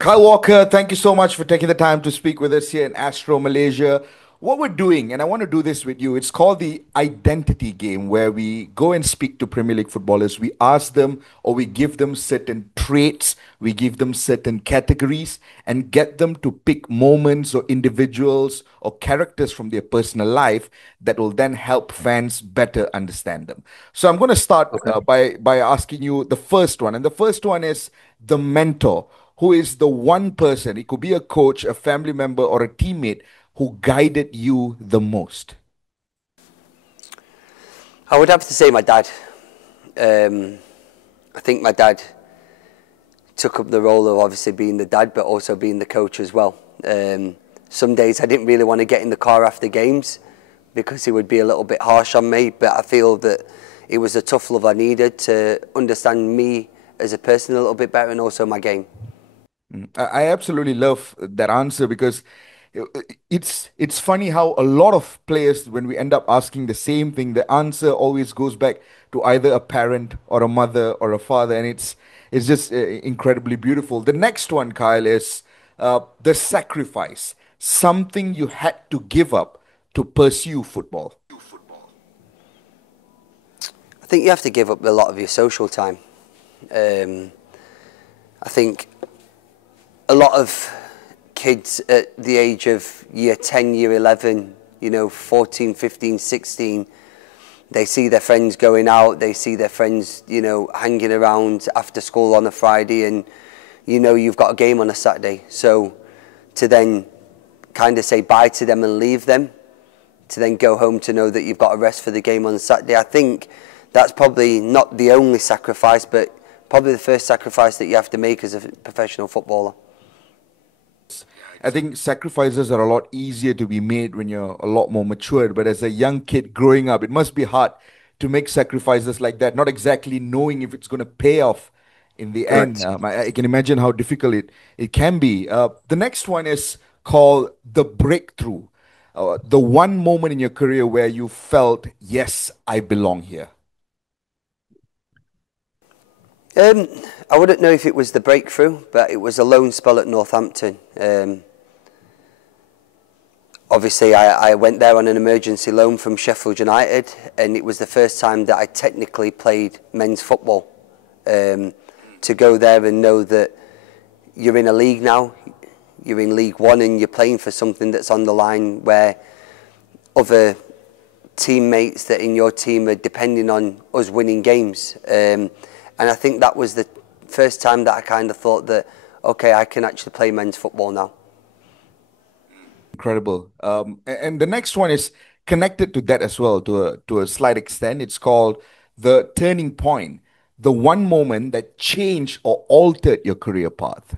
Kyle Walker, thank you so much for taking the time to speak with us here in Astro, Malaysia. What we're doing, and I want to do this with you, it's called the identity game, where we go and speak to Premier League footballers. We ask them or we give them certain traits, we give them certain categories, and get them to pick moments or individuals or characters from their personal life that will then help fans better understand them. So I'm going to start Okay. by asking you the first one, and the first one is the mentor. Who is the one person, it could be a coach, a family member, or a teammate, who guided you the most? I would have to say my dad. Um, I think my dad took up the role of obviously being the dad, but also being the coach as well. Some days I didn't really want to get in the car after games because he would be a little bit harsh on me, but I feel that it was a tough love I needed to understand me as a person a little bit better and also my game. I absolutely love that answer because it's funny how a lot of players, when we end up asking the same thing, the answer always goes back to either a parent or a mother or a father, and it's just incredibly beautiful. The next one, Kyle, is the sacrifice, something you had to give up to pursue football. I think you have to give up a lot of your social time. Um, I think a lot of kids at the age of year 10, year 11, 14, 15, 16, they see their friends going out, they see their friends, hanging around after school on a Friday and, you've got a game on a Saturday. So to then kind of say bye to them and leave them, to then go home to know that you've got a rest for the game on Saturday, I think that's probably not the only sacrifice, but probably the first sacrifice that you have to make as a professional footballer. I think sacrifices are a lot easier to be made when you're a lot more matured. But as a young kid growing up, it must be hard to make sacrifices like that, not exactly knowing if it's going to pay off in the end. Correct. I can imagine how difficult it can be. The next one is called the breakthrough, the one moment in your career where you felt, yes, I belong here. Um, I wouldn't know if it was the breakthrough, but it was a loan spell at Northampton. Obviously, I went there on an emergency loan from Sheffield United, and it was the first time that I technically played men's football. Um, to go there and know that you're in a league now, you're in League One, and you're playing for something that's on the line where other teammates that in your team are depending on us winning games. And I think that was the first time that I kind of thought that, okay, I can actually play men's football now. Incredible. And the next one is connected to that as well, to a slight extent. It's called the turning point, the one moment that changed or altered your career path.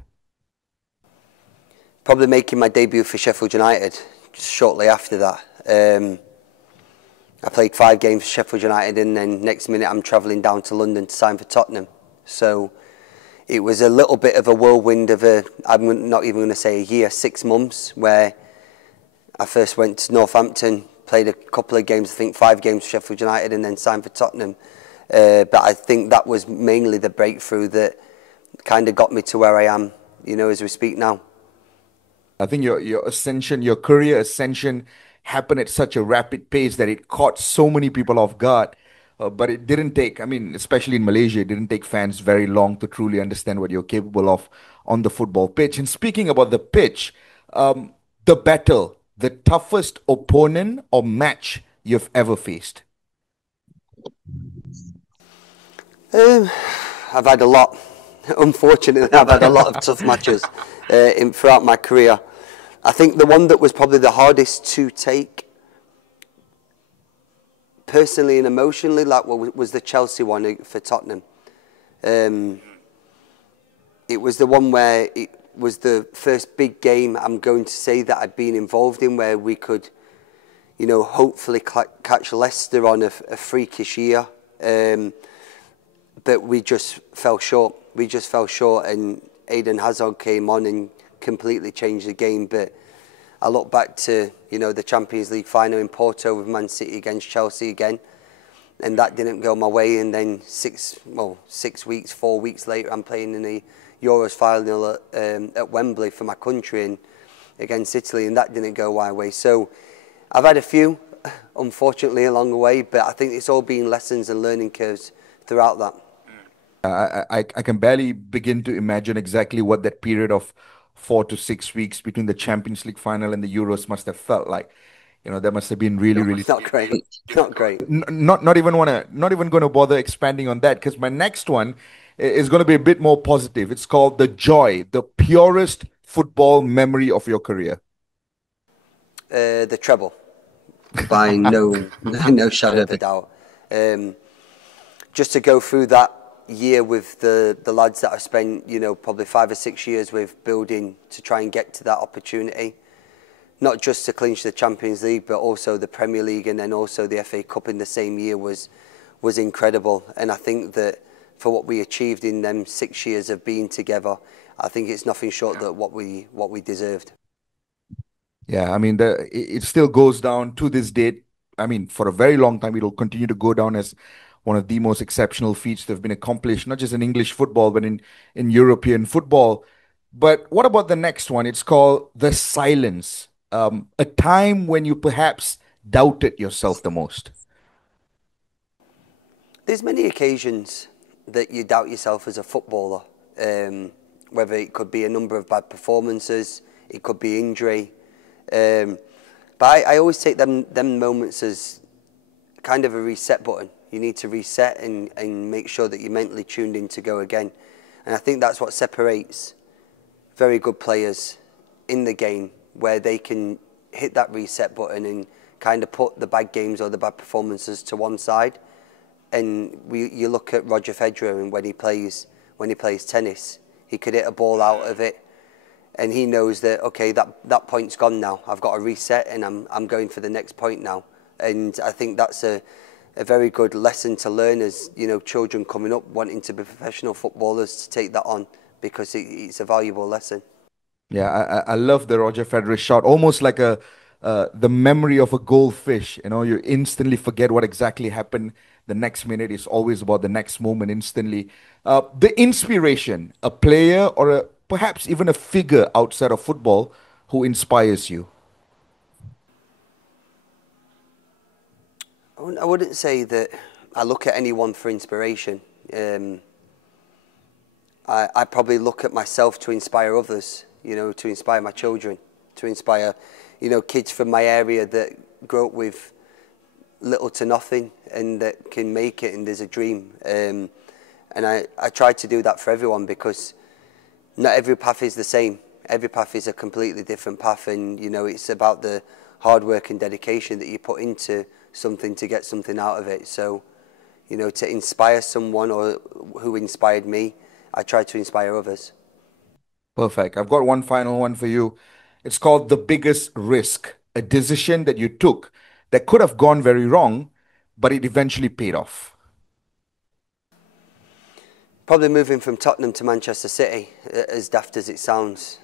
Probably making my debut for Sheffield United shortly after that. I played 5 games for Sheffield United, and then next minute I'm travelling down to London to sign for Tottenham. So it was a little bit of a whirlwind of I'm not even going to say a year, 6 months, where I first went to Northampton, played a couple of games, I think 5 games for Sheffield United, and then signed for Tottenham. But I think that was mainly the breakthrough that kind of got me to where I am, as we speak now. I think your ascension, your career ascension happened at such a rapid pace that it caught so many people off guard. But it didn't take, I mean, especially in Malaysia, it didn't take fans very long to truly understand what you're capable of on the football pitch. And speaking about the pitch, the battle, the toughest opponent or match you've ever faced. Um, I've had a lot. Unfortunately, I've had a lot of tough matches throughout my career. I think the one that was probably the hardest to take personally and emotionally, like was the Chelsea one for Tottenham. Um, it was the one where it was the first big game I'm going to say that I'd been involved in, where we could, hopefully catch Leicester on a freakish year. But we just fell short. We just fell short, and Eden Hazard came on and completely changed the game. But I look back to, the Champions League final in Porto with Man City against Chelsea again, and that didn't go my way. And then 6 weeks, 4 weeks later, I'm playing in the Euros final at Wembley for my country and against Italy, and that didn't go my way. So I've had a few, unfortunately, along the way, but I think it's all been lessons and learning curves throughout that. I can barely begin to imagine exactly what that period of 4 to 6 weeks between the Champions League final and the Euros must have felt like. That must have been really, really Not great, not great. not even going to bother expanding on that because my next one is going to be a bit more positive. It's called the joy, the purest football memory of your career. The treble, by no no shadow of a doubt. Um, just to go through that year with the lads that I spent, probably 5 or 6 years with, building to try and get to that opportunity, not just to clinch the Champions League, but also the Premier League and then also the FA Cup in the same year was incredible. And I think that for what we achieved in them 6 years of being together, I think it's nothing short of what we deserved. Yeah, I mean, it still goes down to this date. I mean, for a very long time, it'll continue to go down as one of the most exceptional feats that have been accomplished, not just in English football, but in European football. But what about the next one? It's called the silence, a time when you perhaps doubted yourself the most. There's many occasions that you doubt yourself as a footballer, whether it could be a number of bad performances, it could be injury. Um, but I always take them moments as kind of a reset button. You need to reset and make sure that you're mentally tuned in to go again. And I think that's what separates very good players in the game, where they can hit that reset button and kind of put the bad games or the bad performances to one side. And you look at Roger Federer, and when he plays tennis, he could hit a ball out of it, and he knows that, okay, that point's gone now. I've got to reset, and I'm going for the next point now. And I think that's a very good lesson to learn as children coming up wanting to be professional footballers, to take that on, because it's a valuable lesson. Yeah, I love the Roger Federer shot, almost like the memory of a goldfish. You instantly forget what exactly happened. The next minute is always about the next moment instantly. The inspiration, a player or perhaps even a figure outside of football who inspires you. I wouldn't say that I look at anyone for inspiration. I probably look at myself to inspire others, to inspire my children, to inspire, kids from my area that grow up with little to nothing and that can make it, and there's a dream. And I try to do that for everyone, because not every path is the same. Every path is a completely different path, and it's about the hard work and dedication that you put into something to get something out of it. So, to inspire someone, or who inspired me, I try to inspire others. Perfect. I've got one final one for you. It's called the biggest risk, a decision that you took that could have gone very wrong, but it eventually paid off. Probably moving from Tottenham to Manchester City, as daft as it sounds.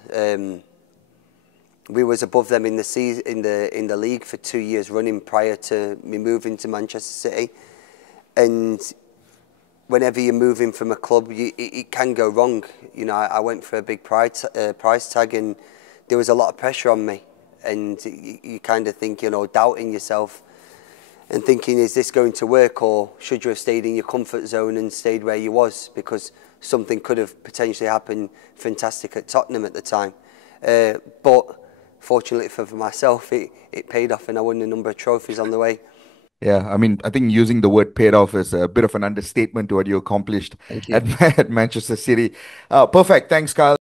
We was above them in the league for 2 years running prior to me moving to Manchester City, and whenever you're moving from a club, it can go wrong. I went for a big price tag, and there was a lot of pressure on me, and you kind of think, doubting yourself and thinking, is this going to work, or should you have stayed in your comfort zone and stayed where you was, because something could have potentially happened fantastic at Tottenham at the time. But fortunately for myself, it paid off, and I won a number of trophies on the way. Yeah, I mean, I think using the word paid off is a bit of an understatement to what you accomplished Thank you. at, at Manchester City. Perfect. Thanks, Kyle.